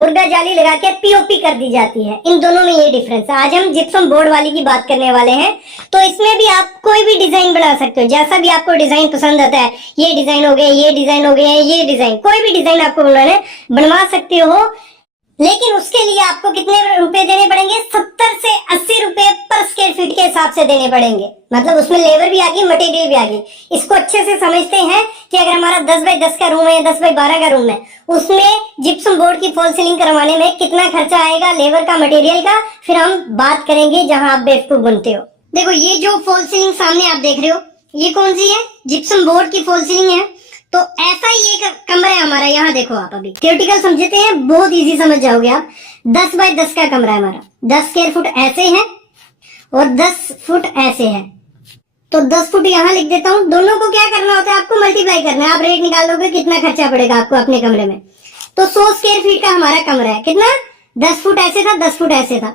मुर्गा जाली लगा के पीओपी कर दी जाती है। इन दोनों में ये डिफरेंस है। आज हम जिप्सम बोर्ड वाली की बात करने वाले हैं। तो इसमें भी आप कोई भी डिजाइन बना सकते हो, जैसा भी आपको डिजाइन पसंद आता है। ये डिजाइन हो गए, ये डिजाइन हो गए, ये डिजाइन, कोई भी डिजाइन आपको बनवा सकते हो। लेकिन उसके लिए आपको कितने रुपए देने पड़ेंगे? 70 से 80 रुपए पर स्क्वायर फीट के हिसाब से देने पड़ेंगे। मतलब उसमें लेबर भी आ गई, मटेरियल भी आ गई। इसको अच्छे से समझते हैं कि अगर हमारा 10 बाय 10 का रूम है या 10 बाय 12 का रूम है, उसमें जिप्सम बोर्ड की फॉल सीलिंग करवाने में कितना खर्चा आएगा, लेबर का, मटेरियल का, फिर हम बात करेंगे जहां आप बेवकूफ बनते हो। देखो, ये जो फॉल सीलिंग सामने आप देख रहे हो, ये कौन सी है? जिप्सम बोर्ड की फॉल सीलिंग है। तो ऐसा ही एक कमरा है हमारा। यहाँ देखो, आप अभी थियोरेटिकल समझते हैं, बहुत इजी समझ जाओगे आप। 10 बाय 10 का कमरा है हमारा। 10 स्क्वायर फुट ऐसे है और 10 फुट ऐसे है। तो 10 फुट यहाँ लिख देता हूँ। दोनों को क्या करना होता है? आपको मल्टीप्लाई करना है। आप रेट निकाल दोगे कितना खर्चा पड़ेगा आपको अपने कमरे में। तो 100 स्क्वायर फीट का हमारा कमरा है। कितना? 10 फुट ऐसे था, 10 फुट ऐसे था।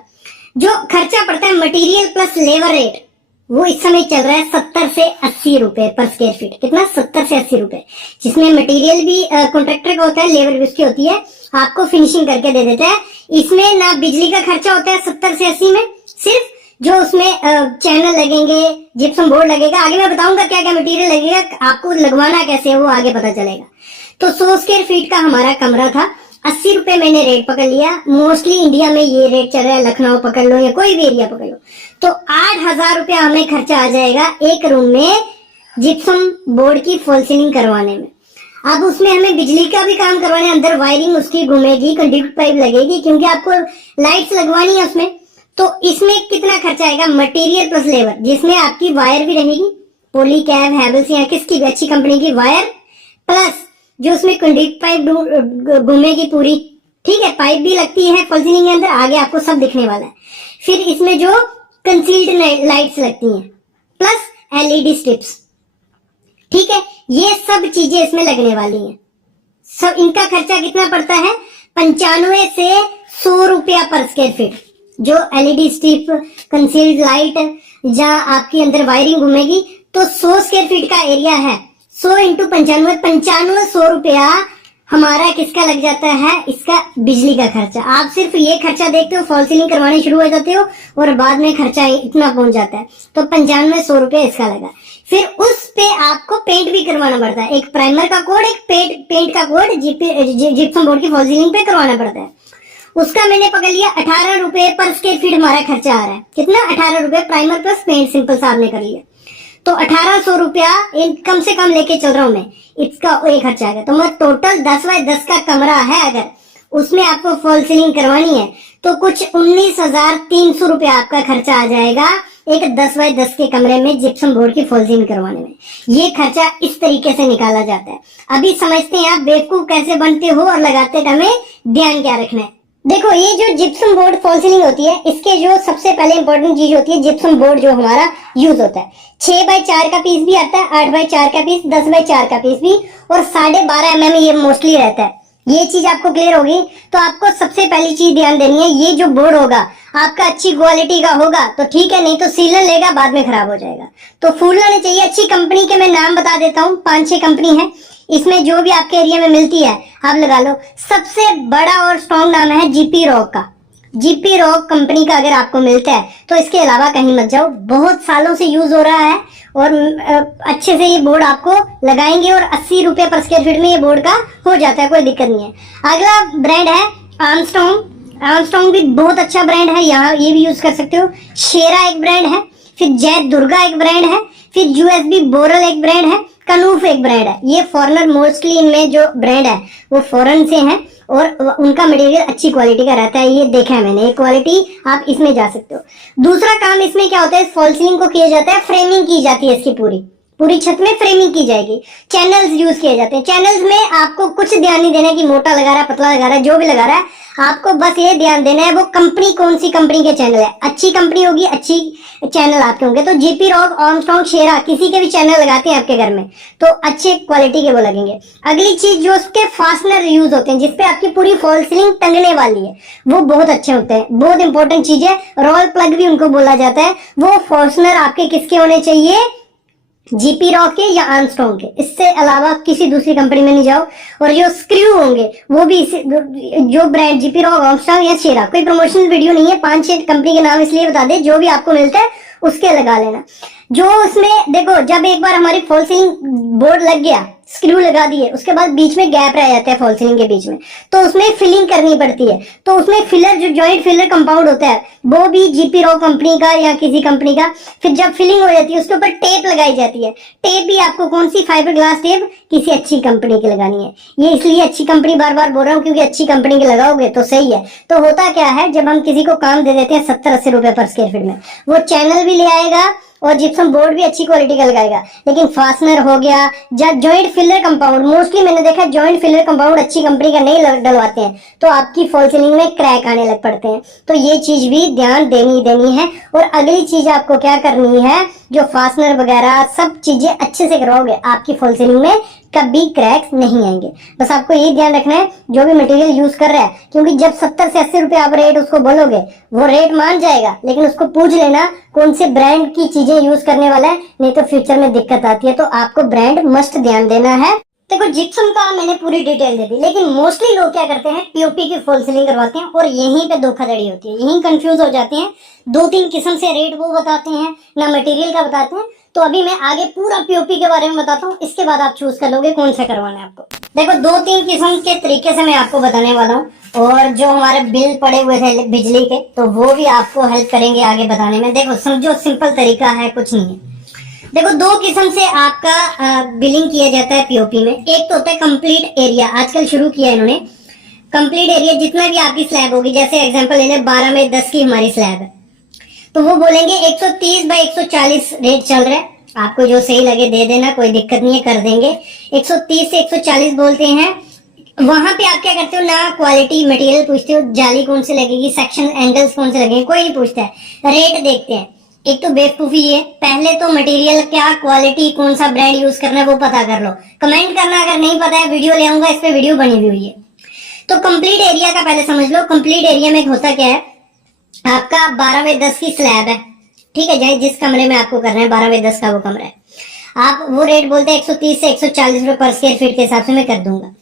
जो खर्चा पड़ता है मटेरियल प्लस लेबर रेट, वो इस समय चल रहा है 70 से 80 रुपए पर स्क्वायर फीट। कितना? 70 से 80 रुपए। जिसमें मटेरियल भी कॉन्ट्रैक्टर का होता है, लेबर भी उसकी होती है, आपको फिनिशिंग करके दे देता है। इसमें ना बिजली का खर्चा होता है 70 से 80 में। सिर्फ जो उसमें चैनल लगेंगे, जिप्सम बोर्ड लगेगा, आगे मैं बताऊंगा क्या क्या मटेरियल लगेगा, आपको लगवाना कैसे है वो आगे पता चलेगा। तो 100 स्क्वायर फीट का हमारा कमरा था। 80 रुपए मैंने रेट पकड़ लिया। मोस्टली इंडिया में ये रेट चल रहा है, लखनऊ पकड़ लो या कोई भी एरिया पकड़ लो। तो 8000 रुपया हमें खर्चा आ जाएगा एक रूम में जिप्सम बोर्ड की फॉल सीलिंग करवाने में। अब उसमें हमें बिजली का भी काम करवाना है, अंदर वायरिंग उसकी घूमेगी, कंडक्टर पाइप लगेगी, क्योंकि आपको लाइट्स लगवानी है उसमें। तो इसमें कितना खर्चा आएगा? मटेरियल प्लस लेबर, जिसमें आपकी वायर भी रहेगी, पोली कैब, हैवेल्स या किसकी भी अच्छी कंपनी की वायर, प्लस जो उसमें कंडक्टर पाइप घूमेगी पूरी। ठीक है, पाइप भी लगती है फॉल सीलिंग के अंदर, आगे आपको सब दिखने वाला है। फिर इसमें जो कंसील्ड लाइट्स लगती हैं प्लस एलईडी स्ट्रिप्स। ठीक है, ये सब चीजें इसमें लगने वाली हैं। सब इनका खर्चा कितना पड़ता है? 95 से 100 रुपया पर स्क्वायर फीट। जो एलईडी स्ट्रिप, कंसील्ड लाइट, जहां आपकी अंदर वायरिंग घूमेगी, तो 100 स्क्वायर फीट का एरिया है। 100 इंटू 95, 100 रुपया हमारा किसका लग जाता है? इसका बिजली का खर्चा। आप सिर्फ ये खर्चा देखते हो, फॉल सीलिंग करवाने शुरू हो जाते हो और बाद में खर्चा इतना पहुंच जाता है। तो 95-100 रुपया इसका लगा। फिर उस पे आपको पेंट भी करवाना पड़ता है। एक प्राइमर का कोड, एक पेंट का कोड जिप्सम बोर्ड की फॉल सीलिंग पे करवाना पड़ता है। उसका मैंने पकड़ लिया 18 रुपए पर स्क्वायर फीट हमारा खर्चा आ रहा है। कितना? 18 रुपए प्राइमर प्लस पेंट, सिंपल सा आपने कर लिया। तो 1800 रुपया कम से कम लेके चल रहा हूं मैं, इसका ये खर्चा आएगा। तो मैं टोटल 10 बाय 10 का कमरा है, अगर उसमें आपको फॉल सीलिंग करवानी है तो कुछ 19,300 रुपया आपका खर्चा आ जाएगा एक 10 बाय 10 के कमरे में जिप्सम बोर्ड की फॉल सीलिंग करवाने में। ये खर्चा इस तरीके से निकाला जाता है। अभी समझते हैं आप बेवकूफ कैसे बनते हो और लगाते टाइम ध्यान क्या रखना है। देखो, ये जो जिप्सम बोर्ड फॉल सीलिंग होती है, इसके जो सबसे पहले इंपॉर्टेंट चीज होती है, जिप्सम बोर्ड जो हमारा यूज होता है, 6 बाय 4 का पीस भी आता है, 8 बाय 4 का पीस, 10 बाय 4 का पीस भी, और 12.5 mm ये मोस्टली रहता है। ये चीज आपको क्लियर होगी। तो आपको सबसे पहली चीज ध्यान देनी है, ये जो बोर्ड होगा आपका अच्छी क्वालिटी का होगा तो ठीक है, नहीं तो सीलन लेगा, बाद में खराब हो जाएगा। तो फूलना नहीं चाहिए। अच्छी कंपनी के मैं नाम बता देता हूँ, 5-6 कंपनी है इसमें, जो भी आपके एरिया में मिलती है आप लगा लो। सबसे बड़ा और स्ट्रॉन्ग नाम है जीपी रॉक का। जीपी रॉक कंपनी का अगर आपको मिलता है तो इसके अलावा कहीं मत जाओ। बहुत सालों से यूज हो रहा है और अच्छे से ये बोर्ड आपको लगाएंगे और 80 रुपए पर स्क्वायर फीट में ये बोर्ड का हो जाता है, कोई दिक्कत नहीं है। अगला ब्रांड है आर्मस्ट्रॉन्ग। आर्मस्ट्रॉन्ग भी बहुत अच्छा ब्रांड है, यहाँ ये भी यूज कर सकते हो। शेरा एक ब्रांड है, फिर जय दुर्गा एक ब्रांड है, फिर यूएसबी बोरल एक ब्रांड है, कनूफ एक ब्रांड है। ये फॉरेनर, मोस्टली इनमें जो ब्रांड है वो फॉरेन से हैं और उनका मटेरियल अच्छी क्वालिटी का रहता है। ये देखा है मैंने, ये क्वालिटी आप इसमें जा सकते हो। दूसरा काम इसमें क्या होता है, फॉल सीलिंग को किया जाता है, फ्रेमिंग की जाती है इसकी पूरी छत में फ्रेमिंग की जाएगी। चैनल्स यूज किए जाते हैं। चैनल्स में आपको कुछ ध्यान नहीं देना है कि मोटा लगा रहा है, पतला लगा रहा है, जो भी लगा रहा है, आपको बस ये ध्यान देना है वो कंपनी कौन सी कंपनी के चैनल है। अच्छी कंपनी होगी, अच्छी चैनल आपके होंगे। तो जीपी रॉक, आर्मस्ट्रॉन्ग, शेरा, किसी के भी चैनल लगाते हैं आपके घर में तो अच्छे क्वालिटी के वो लगेंगे। अगली चीज, जो उसके फास्टनर यूज होते हैं जिसपे आपकी पूरी फॉल सीलिंग टंगने वाली है, वो बहुत अच्छे होते हैं। बहुत इंपॉर्टेंट चीज है, रोल प्लग भी उनको बोला जाता है। वो फास्टनर आपके किसके होने चाहिए? जीपी रॉक के या आर्मस्ट्रॉन्ग के, इससे अलावा किसी दूसरी कंपनी में नहीं जाओ। और जो स्क्रू होंगे वो भी जो ब्रांड जीपी रॉक, आर्मस्ट्रॉन्ग या शेरा, कोई प्रमोशनल वीडियो नहीं है, 5-6 कंपनी के नाम इसलिए बता दे, जो भी आपको मिलता है उसके लगा लेना। जो उसमें देखो, जब एक बार हमारी फॉल सीलिंग बोर्ड लग गया, स्क्रू लगा दिए, उसके बाद बीच में गैप रह जाता है फॉल सीलिंग के बीच में, तो उसमें फिलिंग करनी पड़ती है। तो उसमें फिलर, जो जॉइंट फिलर कंपाउंड होता है, वो भी जीपी रॉक कंपनी का या किसी कंपनी का। फिर जब फिलिंग हो जाती है उसके ऊपर टेप लगाई जाती है। टेप भी आपको कौन सी, फाइबर ग्लास टेप, किसी अच्छी कंपनी की लगानी है। ये इसलिए अच्छी कंपनी बार बार बोल रहा हूँ क्योंकि अच्छी कंपनी की लगाओगे तो सही है। तो होता क्या है, जब हम किसी को काम दे देते हैं 70-80 रुपए पर स्क्वायर फीट में, वो चैनल भी ले आएगा और जिप्सम बोर्ड भी अच्छी क्वालिटी का लगाएगा, लेकिन फास्टनर हो गया या जॉइंट फिलर कंपाउंड, मोस्टली मैंने देखा जॉइंट फिलर कंपाउंड अच्छी कंपनी का नहीं डलवाते हैं, तो आपकी फॉल सीलिंग में क्रैक आने लग पड़ते हैं। तो ये चीज भी ध्यान देनी है। और अगली चीज आपको क्या करनी है, जो फास्टनर वगैरह सब चीजें अच्छे से कराओगे, आपकी फॉल सीलिंग में कभी क्रैक्स नहीं आएंगे। बस आपको ये ध्यान रखना है, जो भी मटेरियल यूज कर रहा है, क्योंकि जब 70 से 80 रुपए आप रेट उसको बोलोगे, वो रेट मान जाएगा, लेकिन उसको पूछ लेना कौन से ब्रांड की चीजें यूज करने वाला है, नहीं तो फ्यूचर में दिक्कत आती है। तो आपको ब्रांड मस्ट ध्यान देना है। देखो, जिप्सम का मैंने पूरी डिटेल दे दी, लेकिन मोस्टली लोग क्या करते हैं, पीओपी की फॉल सीलिंग करवाते हैं और यहीं पे धोखाधड़ी होती है, यहीं कंफ्यूज हो जाते हैं। 2-3 किस्म से रेट वो बताते हैं, ना मटेरियल का बताते हैं। तो अभी मैं आगे पूरा पीओपी के बारे में बताता हूँ, इसके बाद आप चूज कर लोगे कौन सा करवाना है आपको। देखो, 2-3 किस्म के तरीके से मैं आपको बताने वाला हूँ, और जो हमारे बिल पड़े हुए थे बिजली के, तो वो भी आपको हेल्प करेंगे आगे बताने में। देखो, समझो, सिंपल तरीका है, कुछ नहीं है। देखो, 2 किस्म से आपका बिलिंग किया जाता है पीओपी में। एक तो होता है कंप्लीट एरिया, आजकल शुरू किया है इन्होंने। कंप्लीट एरिया जितना भी आपकी स्लैब होगी, जैसे एग्जांपल ले लें 12 में 10 की हमारी स्लैब है, तो वो बोलेंगे 130 बाई 140 रेट चल रहा है, आपको जो सही लगे दे देना, कोई दिक्कत नहीं है, कर देंगे। 130 से 140 बोलते हैं। वहां पे आप क्या करते हो, ना क्वालिटी मटेरियल पूछते हो, जाली कौन से लगेगी, सेक्शन एंगल्स कौन से लगेंगे, कोई नहीं पूछता है, रेट देखते हैं। एक तो बेवकूफी है, पहले तो मटेरियल क्या क्वालिटी, कौन सा ब्रांड यूज करना है वो पता कर लो। कमेंट करना अगर नहीं पता है, वीडियो ले आऊंगा, इस पे वीडियो बनी हुई है। तो कंप्लीट एरिया का पहले समझ लो। कंप्लीट एरिया में होता क्या है, आपका 12 बाई 10 की स्लैब है, ठीक है, चाहे जिस कमरे में आपको करना है 12 बाई 10 का वो कमरा है, आप वो रेट बोलते हैं 130 से 140 रुपए पर स्क्वायर फीट के हिसाब से मैं कर दूंगा।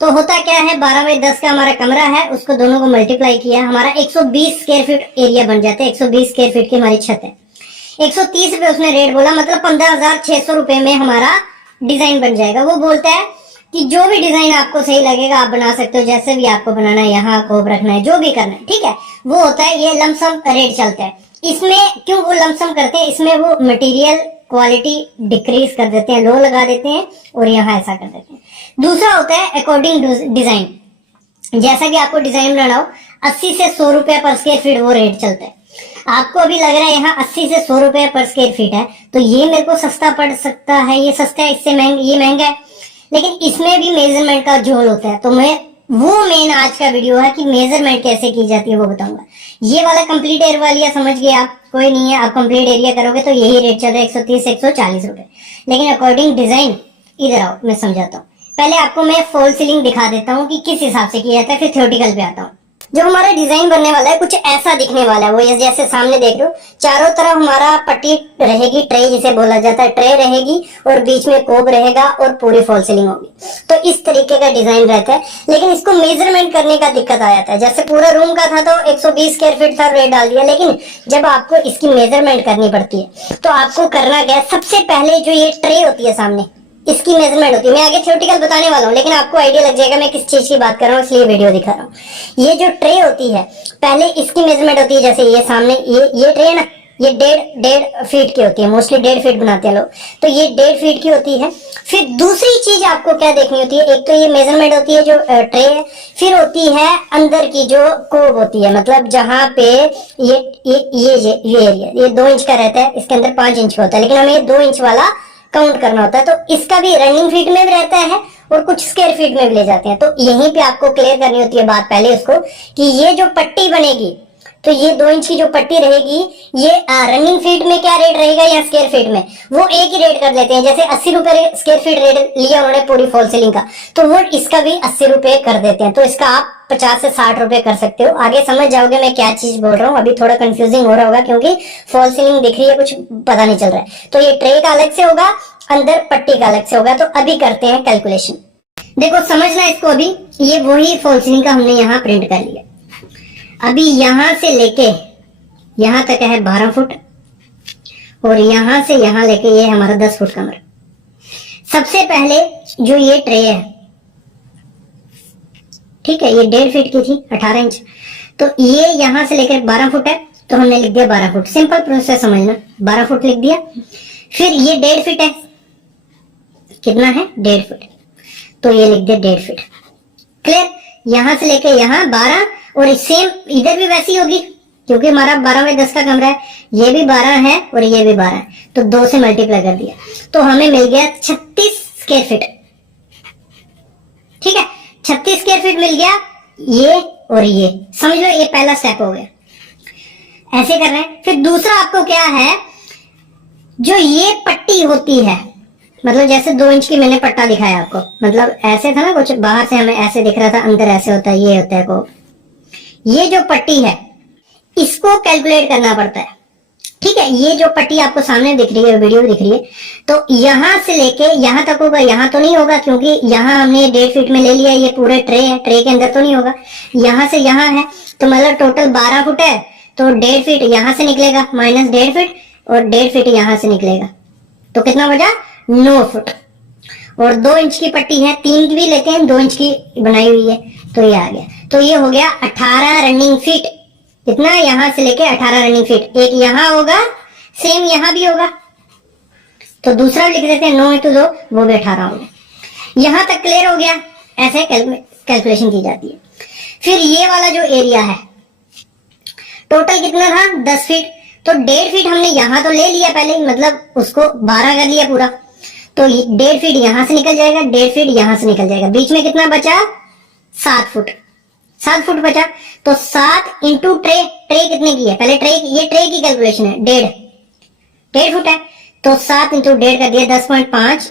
तो होता क्या है, 12 बाई 10 का हमारा कमरा है, उसको दोनों को मल्टीप्लाई किया, हमारा 120 स्क्वायर फीट एरिया बन जाता है। 120 स्क्वायर फीट की हमारी छत है, 130 रुपए उसने रेट बोला, मतलब 15,600 रुपए में हमारा डिजाइन बन जाएगा। वो बोलता है कि जो भी डिजाइन आपको सही लगेगा आप बना सकते हो, जैसे भी आपको बनाना है, यहाँ कोप रखना है, जो भी करना है, ठीक है, वो होता है। ये लमसम रेट चलता है। इसमें क्यों वो लमसम करते हैं, इसमें वो मटेरियल क्वालिटी डिक्रीज कर देते हैं, लो लगा देते हैं, और यहाँ ऐसा कर देते हैं। दूसरा होता है अकॉर्डिंग डिजाइन, जैसा कि आपको डिजाइन बनाना हो, 80 से 100 रुपए पर स्क्वायर फीट वो रेट चलता है। आपको अभी लग रहा है यहाँ 80 से 100 रुपए पर स्क्वायर फीट है, तो ये मेरे को सस्ता पड़ सकता है, ये सस्ता है, इससे महंगा, ये महंगा है, लेकिन इसमें भी मेजरमेंट का झोल होता है। तो मैं वो मेन आज का वीडियो है कि मेजरमेंट कैसे की जाती है वो बताऊंगा। ये वाला कंप्लीट एरिया समझ गए आप, कोई नहीं है, आप कंप्लीट एरिया करोगे तो यही रेट चल रहा है 130 से 140 रुपए। लेकिन अकॉर्डिंग डिजाइन, इधर आओ मैं समझाता हूँ। पहले आपको मैं फॉल सीलिंग दिखा देता हूँ कि किस हिसाब से किया जाता है, फिर थ्योरेटिकल पे आता हूँ। जो हमारा डिजाइन बनने वाला है कुछ ऐसा दिखने वाला है, वो जैसे सामने देख रहे हो, चारों तरफ हमारा पट्टी रहेगी, ट्रे जिसे बोला जाता है, ट्रे रहेगी और बीच में कोब रहेगा और पूरी फॉल सीलिंग होगी। तो इस तरीके का डिजाइन रहता है, लेकिन इसको मेजरमेंट करने का दिक्कत आ जाता है। जैसे पूरा रूम का था तो 120 स्क्वायर फीट था, रेट डाल दिया, लेकिन जब आपको इसकी मेजरमेंट करनी पड़ती है तो आपको करना क्या है, सबसे पहले जो ये ट्रे होती है सामने, इसकी मेजरमेंट होती है। मैं आगे थ्योरेटिकल बताने वाला हूँ, लेकिन आपको आइडिया लग जाएगा मैं किस चीज की बात कर रहा हूँ, इसलिए वीडियो दिखा रहा हूँ। ये जो ट्रे होती है, पहले इसकी मेजरमेंट होती है। जैसे ये सामने ये ट्रे है ना, ये 1.5 फीट की होती है, मोस्टली 1.5 फीट बनाते हैं लोग, तो ये 1.5 फीट की होती है। फिर दूसरी चीज आपको क्या देखनी होती है, एक तो ये मेजरमेंट होती है जो ट्रे है, फिर होती है अंदर की जो कोब होती है, मतलब जहां पे ये एरिया ये 2 इंच का रहता है, इसके अंदर 5 इंच का होता है, लेकिन हमें 2 इंच वाला काउंट करना होता है। तो इसका भी रनिंग फीट में भी रहता है और कुछ स्क्वायर फीट में भी ले जाते हैं। तो यहीं पे आपको क्लियर करनी होती है बात पहले उसको, कि ये जो पट्टी बनेगी तो ये 2 इंच की जो पट्टी रहेगी, ये रनिंग फीट में क्या रेट रहेगा या स्क्वायर फीट में, वो एक ही रेट कर लेते हैं। जैसे 80 रुपए स्क्वायर फीट रेट लिया उन्होंने पूरी फॉल सीलिंग का, तो वो इसका भी 80 रुपए कर देते हैं। तो इसका आप 50 से 60 रुपए कर सकते हो। आगे समझ जाओगे मैं क्या चीज बोल रहा हूँ। अभी थोड़ा कंफ्यूजिंग हो रहा होगा क्योंकि फॉल सीलिंग दिख रही है, कुछ पता नहीं चल रहा है। तो ये ट्रे का अलग से होगा, अंदर पट्टी का अलग से होगा। तो अभी करते हैं कैलकुलेशन। देखो समझना इसको। अभी ये वही फॉल सीलिंग का हमने यहाँ प्रिंट कर लिया। अभी यहां से लेके यहां तक है 12 फुट, और यहां से यहां लेके ये हमारा 10 फुट कमरा। सबसे पहले जो ये ट्रे है, ठीक है, ये 1.5 फीट की थी, 18 इंच। तो ये यहां से लेकर 12 फुट है, तो हमने लिख दिया 12 फुट। सिंपल प्रोसेस समझना, 12 फुट लिख दिया। फिर ये 1.5 फीट है, कितना है 1.5 फीट, तो ये लिख दिया 1.5 फीट। क्लियर। यहां से लेके यहां 12, और सेम इधर भी वैसी होगी क्योंकि हमारा 12/10 का कमरा है। ये भी 12 है और ये भी 12 है, तो 2 से मल्टीप्लाई कर दिया, तो हमें मिल गया 36 स्क्वायर फीट। ठीक है, 36 स्क्वायर फीट मिल गया। ये और ये समझ लो, ये पहला स्टेप हो गया। ऐसे कर रहे हैं। फिर दूसरा आपको क्या है, जो ये पट्टी होती है, मतलब जैसे 2 इंच की मैंने पट्टा दिखाया आपको, मतलब ऐसे था ना, कुछ बाहर से हमें ऐसे दिख रहा था, अंदर ऐसे होता है, ये होता है को, ये जो पट्टी है इसको कैलकुलेट करना पड़ता है। ठीक है, ये जो पट्टी आपको सामने दिख रही है, वीडियो दिख रही है, तो यहां से लेके यहां तक होगा। यहां तो नहीं होगा क्योंकि यहां हमने 1.5 फीट में ले लिया, ये पूरे ट्रे है, ट्रे के अंदर तो नहीं होगा। यहां से यहां है, तो मतलब टोटल 12 फुट है, तो 1.5 फीट यहां से निकलेगा, माइनस 1.5 फीट, और 1.5 फीट यहां से निकलेगा, तो कितना बचा 9 फुट। और 2 इंच की पट्टी है, 3 की भी लेते हैं, 2 इंच की बनाई हुई है, तो ये आ गया। तो ये हो गया 18 रनिंग फीट। कितना, यहां से लेके 18 रनिंग फीट। एक यहां होगा, सेम यहां भी होगा, तो दूसरा लिख देते हैं 9 × 2, वो भी 18 हो गया। यहां तक क्लियर हो गया। ऐसे कैलकुलेशन की जाती है। फिर ये वाला जो एरिया है, टोटल कितना था 10 फीट, तो 1.5 फीट हमने यहां तो ले लिया पहले ही, मतलब उसको 12 कर लिया पूरा, तो 1.5 फीट यहां से निकल जाएगा, 1.5 फीट यहां से निकल जाएगा। बीच में कितना बचा 7 फुट, 7 फुट बचा। तो 7 इंटू ट्रे, ट्रे कितने की है पहले, ट्रे, ये ट्रे की कैलकुलेशन है, 1.5 फुट है, तो 7 इंटू 1.5 कर दिया 10.5,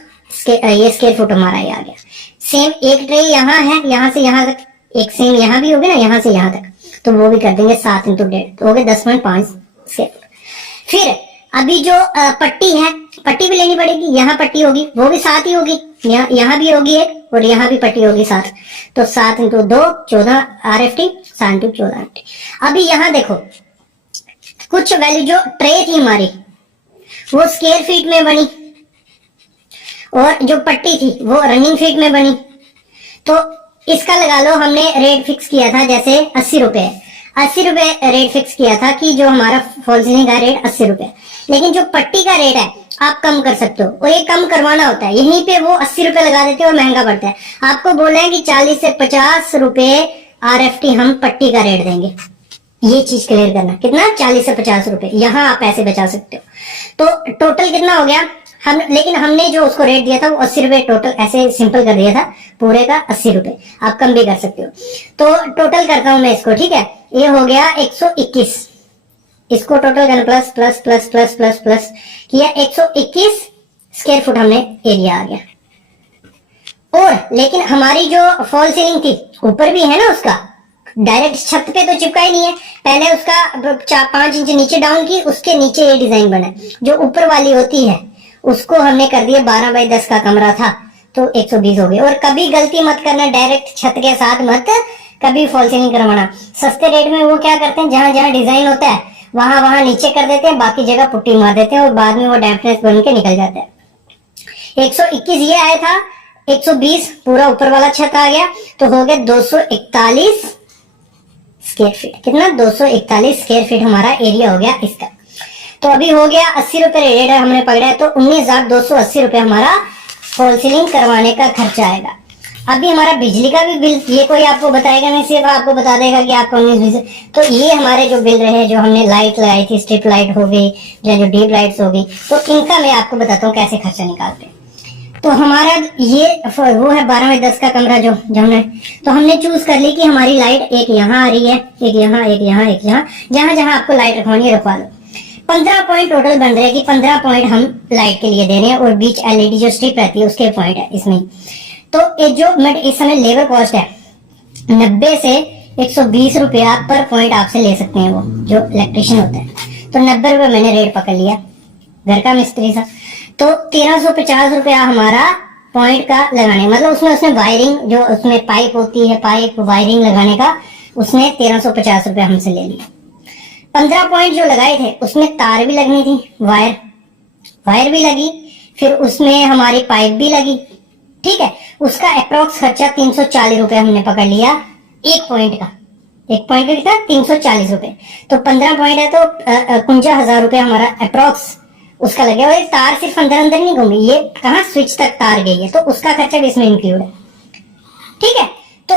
ये स्क्वायर फुट हमारा ये आ गया। सेम एक ट्रे यहाँ है, यहां से यहां तक, एक सेम यहां भी होगी ना, यहां से यहां तक, तो वो भी कर देंगे 7 इंटू 1.5, तो हो गए 10.5 स्क्वायर फुट। फिर अभी जो पट्टी है, पट्टी भी लेनी पड़ेगी। यहाँ पट्टी होगी, वो भी 7 ही होगी, यहाँ भी होगी एक, और यहाँ भी पट्टी होगी 7, तो 7 इंटू 2 14 RFT, 7 इंटू 14 RFT। अभी यहाँ देखो, कुछ वैल्यू जो ट्रे थी हमारी वो स्क्वायर फीट में बनी, और जो पट्टी थी वो रनिंग फीट में बनी। तो इसका लगा लो, हमने रेट फिक्स किया था जैसे 80 रुपए, 80 रुपए रेट फिक्स किया था कि जो हमारा फॉल सीलिंग का रेट 80 रुपए। लेकिन जो पट्टी का रेट है आप कम कर सकते हो, और ये कम करवाना होता है, यहीं पे वो 80 रुपए लगा देते हैं और महंगा पड़ता है। आपको बोला है कि 40 से 50 रुपए RFT हम पट्टी का रेट देंगे। ये चीज क्लियर करना, कितना 40 से 50 रुपए, यहाँ आप पैसे बचा सकते हो। तो टोटल कितना हो गया हम, लेकिन हमने जो उसको रेट दिया था वो 80 रुपए टोटल, ऐसे सिंपल कर दिया था, पूरे का 80 रुपए, आप कम भी कर सकते हो। तो टोटल करता हूं मैं इसको, ठीक है, ये हो गया 121, इसको टोटल करना plus plus plus plus plus plus किया, 121 स्क्वायर फुट हमने एरिया आ गया। और लेकिन हमारी जो फॉल सीलिंग थी ऊपर भी है ना, उसका डायरेक्ट छत पे तो चिपका ही नहीं है, पहले उसका 5 इंच नीचे डाउन की, उसके नीचे ये डिजाइन बना। जो ऊपर वाली होती है उसको हमने कर दिया 12/10 का कमरा था, तो 120 हो गए। और कभी गलती मत करना, डायरेक्ट छत के साथ मत कभी फॉल सीलिंग करवाना। सस्ते रेट में वो क्या करते हैं, जहां जहां डिजाइन होता है वहां वहां नीचे कर देते हैं, बाकी जगह पुट्टी मार देते हैं, और बाद में वो डैम्पनेस बन के निकल जाता है। 121 ये आया था, 120 पूरा ऊपर वाला छत आ गया, तो हो गया 241 स्क्वायर फीट। कितना 241 स्क्वायर फीट हमारा एरिया हो गया इसका। तो अभी हो गया 80 रुपए रेट हमने पकड़ा है, तो 19,280 रुपए हमारा फॉल सीलिंग करवाने का खर्चा आएगा। अभी हमारा बिजली का भी बिल, ये कोई आपको बताएगा नहीं, सिर्फ आपको बता देगा कि आपको 19-20। तो ये हमारे जो बिल रहे, जो हमने लाइट लगाई थी, स्ट्रिप लाइट हो गई या जो डीप लाइट्स हो गई, तो इनका मैं आपको बताता हूँ कैसे खर्चा निकालते हैं। तो हमारा ये वो है 12x10 का कमरा जो हमने, तो हमने चूज कर ली कि हमारी लाइट एक यहाँ आ रही है, एक यहाँ, एक यहाँ, एक यहाँ, जहां जहां आपको लाइट रखवानी है रखवा लो। 15 पॉइंट टोटल बन रहे हैं कि 15 पॉइंट हम लाइट के लिए दे रहे हैं और बीच एलईडी जो स्ट्रिप रहती है उसके पॉइंट है इसमें। तो ये जो इस समय लेबर कॉस्ट है 90 से 120 रुपया पर पॉइंट आपसे ले सकते हैं वो जो इलेक्ट्रिशियन होता है। तो 90 रुपये मैंने रेट पकड़ लिया घर का मिस्त्री सा। तो 1350 रुपया हमारा पॉइंट का लगाने, मतलब उसमें वायरिंग जो उसमें पाइप होती है, पाइप वायरिंग लगाने का उसने 1350 रुपया हमसे ले लिया। 15 पॉइंट जो लगाए थे उसमें तार भी लगनी थी, वायर भी लगी, फिर उसमें हमारी पाइप भी लगी, ठीक है। उसका अप्रोक्स खर्चा 340 रुपए हमने पकड़ लिया एक पॉइंट का। एक पॉइंट का कितना 340 रुपए। तो 15 पॉइंट है तो 49,000 रुपए हमारा अप्रोक्स उसका लगे। और तार सिर्फ अंदर अंदर नहीं घूमी, ये कहाँ स्विच तक तार गई है, तो उसका खर्चा भी इसमें इंक्लूड है, ठीक है। तो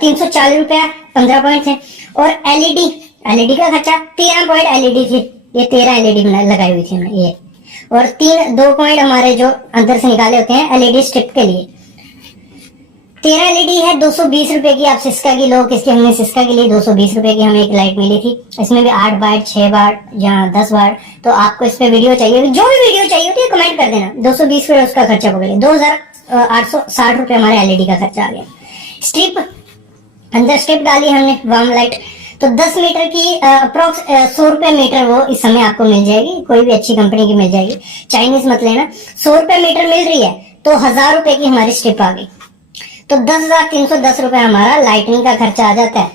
340 रुपया 15 पॉइंट थे। और एलईडी का खर्चा 13 पॉइंट एलईडी थी, ये 13 एलईडी लगाई हुई थी हमने ये। और 2 पॉइंट हमारे जो अंदर से निकाले होते हैं एलईडी स्ट्रिप के लिए। 13 एलईडी है 220 रुपए की। आप सिस्का की लो, किसकी हमने सिस्का के लिए 220 रुपए की हमें एक लाइट मिली थी। इसमें भी 8 वाट 6 वाट या 10 वाट। तो आपको इस पे वीडियो चाहिए, जो भी वीडियो चाहिए होती है कमेंट कर देना। 220 रुपए उसका खर्चा पकड़िए। 2860 रुपए हमारे एलईडी का खर्चा आ गया। स्ट्रिप अंदर स्ट्रिप डाली हमने वार्म लाइट, तो 10 मीटर की अप्रोक्स 100 रुपए मीटर वो इस समय आपको मिल जाएगी, कोई भी अच्छी कंपनी की मिल जाएगी, चाइनीज मत लेना। 100 रुपए मीटर मिल रही है तो 1000 रुपए की हमारी स्ट्रिप आ गई। तो 10,310 रुपए हमारा लाइटनिंग का खर्चा आ जाता है।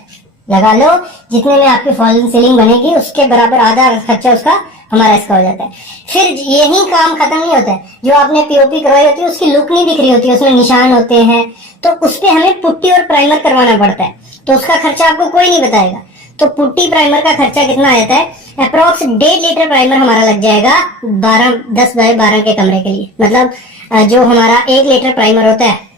लगा लो जितने में आपकी फॉल सीलिंग बनेगी उसके बराबर आधा खर्चा उसका हमारा इसका हो जाता है। फिर यही काम खत्म नहीं होता है, जो आपने पीओपी करवाई होती है उसकी लुक नहीं दिख रही होती है, उसमें निशान होते हैं, तो उस पे हमें पुट्टी और प्राइमर करवाना पड़ता है। तो उसका खर्चा आपको कोई नहीं बताएगा। तो पुट्टी प्राइमर का खर्चा कितना आ जाता है, अप्रोक्स 1.5 लीटर प्राइमर हमारा लग जाएगा 10 बाय 12 के कमरे के लिए। मतलब जो हमारा 1 लीटर प्राइमर होता है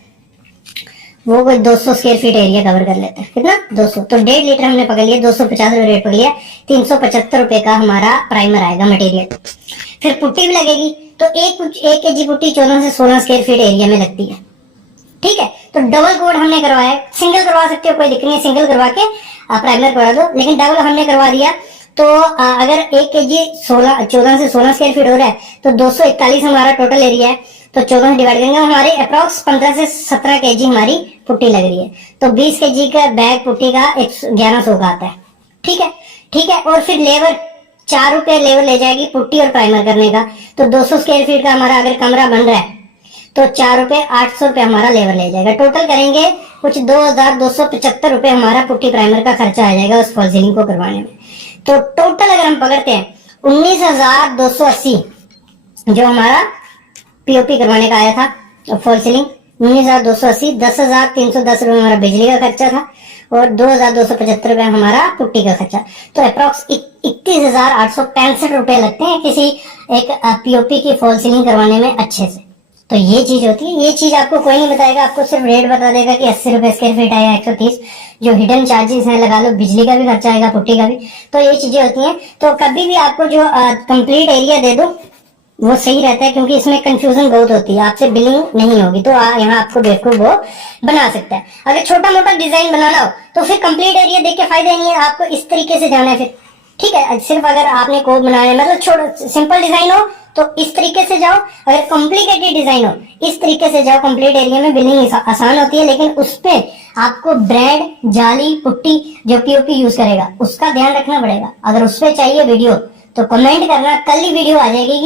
वो कोई 200 स्क्वायर फीट एरिया कवर कर लेता है। कितना 200, तो 1.5 लीटर हमने पकड़ लिया, 250 रुपए रेट पकड़ लिया। 375 रुपए का हमारा प्राइमर आएगा मटेरियल। फिर पुट्टी भी लगेगी, तो 1 केजी पुट्टी 14 से 16 स्क्वायर फीट एरिया में लगती है, ठीक है। तो डबल कोड हमने करवाया, सिंगल करवा सकते हो कोई दिक्कत नहीं, सिंगल करवा के प्राइमर करवा दो, लेकिन डबल हमने करवा दिया। तो अगर 1 केजी 14 से 16 स्क्वायर फीट हो रहा है तो 241 हमारा टोटल एरिया है। तो 14 से डिवाइड करेंगे, हमारे अप्रोक्स 15 से 17 केजी हमारी पुट्टी लग रही है। तो 20 केजी का बैग पुट्टी का 1100 का आता है, ठीक है, ठीक है। और फिर लेबर 4 रुपए लेबर ले जाएगी पुट्टी और प्राइमर करने का। तो 200 स्क्वायर फीट का हमारा अगर कमरा बन रहा है तो 4 रुपए 800 रुपए हमारा लेबर ले जाएगा। टोटल करेंगे कुछ 2275 रुपए हमारा पुट्टी प्राइमर का खर्चा आ जाएगा उस फॉल सीलिंग को करवाने में। तो टोटल अगर हम पकड़ते हैं 19,280 जो हमारा पीओपी करवाने का आया था फॉल सीलिंग 19,280, 10,310 रुपए हमारा बिजली का खर्चा था और 2,275 रुपए हमारा पुट्टी का खर्चा। तो अप्रोक्स 31,865 रुपए लगते हैं किसी एक पीओपी की फॉल सीलिंग करवाने में अच्छे से। तो ये चीज होती है, ये चीज आपको कोई नहीं बताएगा, आपको सिर्फ रेट बता देगा कि 80 रुपए स्क्वायर फीट आएगा, 130 जो हिडन चार्जेस हैं लगा लो, बिजली का भी खर्चा आएगा, पुट्टी का भी। तो ये चीजें होती हैं। तो कभी भी आपको जो कंप्लीट एरिया दे दो वो सही रहता है, क्योंकि इसमें कंफ्यूजन बहुत होती है, आपसे बिलिंग नहीं होगी। तो यहाँ आपको बेवकूफ वो बना सकता है। अगर छोटा मोटा डिजाइन बनाना हो तो फिर कंप्लीट एरिया देख के फायदा नहीं है, आपको इस तरीके से जाना है फिर, ठीक है। सिर्फ अगर आपने कोड बनाया है, मतलब छोटा सिंपल डिजाइन हो तो इस तरीके से जाओ, अगर कॉम्प्लिकेटेड डिजाइन हो इस तरीके से जाओ। कंप्लीट एरिया में बिलिंग आसान होती है, लेकिन उस पे आपको ब्रेड जाली पुट्टी जो पीओपी यूज करेगा उसका ध्यान रखना पड़ेगा। अगर उस पे चाहिए वीडियो तो कमेंट करना, कल ही वीडियो आ जाएगी।